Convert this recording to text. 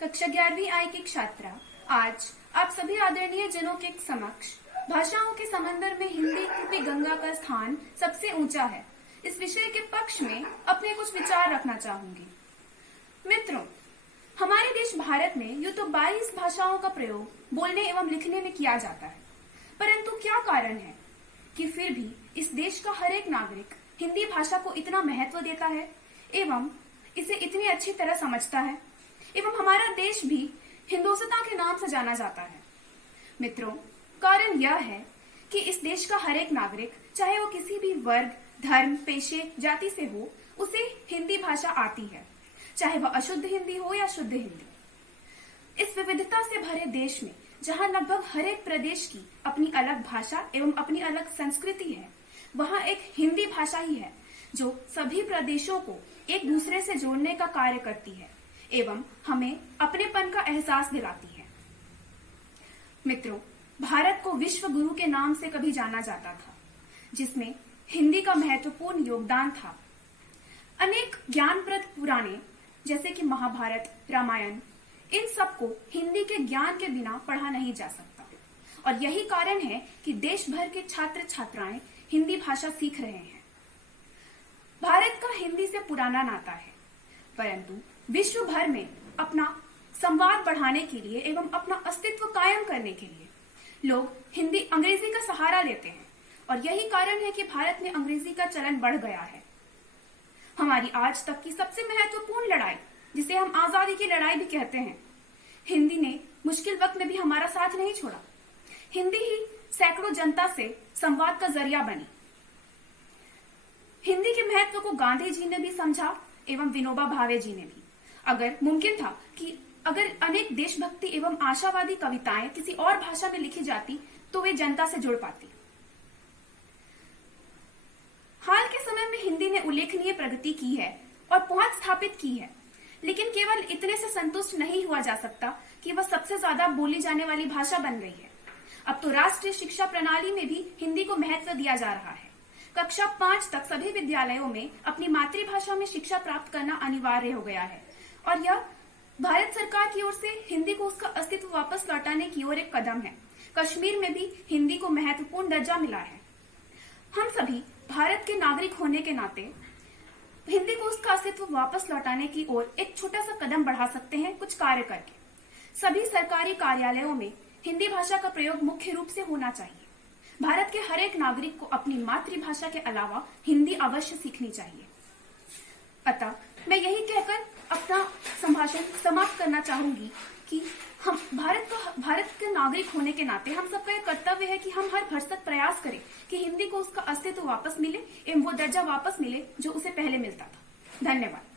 कक्षा 11वीं आई की छात्रा आज आप सभी आदरणीय जनों के समक्ष भाषाओं के समंदर में हिंदी रूपी गंगा का स्थान सबसे ऊंचा है इस विषय के पक्ष में अपने कुछ विचार रखना चाहूंगी। मित्रों, हमारे देश भारत में यूं तो 22 भाषाओं का प्रयोग बोलने एवं लिखने में किया जाता है, परंतु क्या कारण है कि फिर भी इस देश का हर एक नागरिक हिंदी भाषा को इतना महत्व देता है एवं इसे इतनी अच्छी तरह समझता है एवं हमारा देश भी हिंदुस्तान के नाम से जाना जाता है। मित्रों, कारण यह है कि इस देश का हर एक नागरिक, चाहे वो किसी भी वर्ग, धर्म, पेशे, जाति से हो, उसे हिंदी भाषा आती है, चाहे वह अशुद्ध हिंदी हो या शुद्ध हिंदी। इस विविधता से भरे देश में जहां लगभग हर एक प्रदेश की अपनी अलग भाषा एवं अपनी अलग संस्कृति है, वहां एक हिंदी भाषा ही है जो सभी प्रदेशों को एक दूसरे से जोड़ने का कार्य करती है एवं हमें अपनेपन का एहसास दिलाती है। मित्रों, भारत को विश्व गुरु के नाम से कभी जाना जाता था, जिसमें हिंदी का महत्वपूर्ण योगदान था। अनेक ज्ञानप्रद पुराणे जैसे कि महाभारत, रामायण, इन सबको हिंदी के ज्ञान के बिना पढ़ा नहीं जा सकता और यही कारण है कि देश भर के छात्र छात्राएं हिंदी भाषा सीख रहे हैं। भारत का हिंदी से पुराना नाता है, परंतु विश्व भर में अपना संवाद बढ़ाने के लिए एवं अपना अस्तित्व कायम करने के लिए लोग अंग्रेजी का सहारा लेते हैं और यही कारण है कि भारत में अंग्रेजी का चलन बढ़ गया है। हमारी आज तक की सबसे महत्वपूर्ण लड़ाई, जिसे हम आजादी की लड़ाई भी कहते हैं, हिंदी ने मुश्किल वक्त में भी हमारा साथ नहीं छोड़ा। हिंदी ही सैकड़ों जनता से संवाद का जरिया बनी। हिंदी के महत्व को गांधी जी ने भी समझा एवं विनोबा भावे जी ने भी। अगर मुमकिन था कि अगर अनेक देशभक्ति एवं आशावादी कविताएं किसी और भाषा में लिखी जाती तो वे जनता से जुड़ पाती। हाल के समय में हिंदी ने उल्लेखनीय प्रगति की है और पहुंच स्थापित की है, लेकिन केवल इतने से संतुष्ट नहीं हुआ जा सकता कि वह सबसे ज्यादा बोली जाने वाली भाषा बन गई है। अब तो राष्ट्रीय शिक्षा प्रणाली में भी हिंदी को महत्व दिया जा रहा है। कक्षा 5 तक सभी विद्यालयों में अपनी मातृभाषा में शिक्षा प्राप्त करना अनिवार्य हो गया है और यह भारत सरकार की ओर से हिंदी को उसका अस्तित्व वापस लौटाने की ओर एक कदम है। कश्मीर में भी हिंदी को महत्वपूर्ण दर्जा मिला है। हम सभी भारत के नागरिक होने के नाते हिंदी को उसका अस्तित्व वापस लौटाने की ओर एक छोटा सा कदम बढ़ा सकते हैं कुछ कार्य करके। सभी सरकारी कार्यालयों में हिंदी भाषा का प्रयोग मुख्य रूप से होना चाहिए। भारत के हर एक नागरिक को अपनी मातृभाषा के अलावा हिंदी अवश्य सीखनी चाहिए। अतः मैं यही कहकर अपना संभाषण समाप्त करना चाहूंगी कि हम भारत के नागरिक होने के नाते हम सबका यह कर्तव्य है कि हम हर भरसक प्रयास करें कि हिंदी को उसका अस्तित्व वापस मिले एवं वो दर्जा वापस मिले जो उसे पहले मिलता था। धन्यवाद।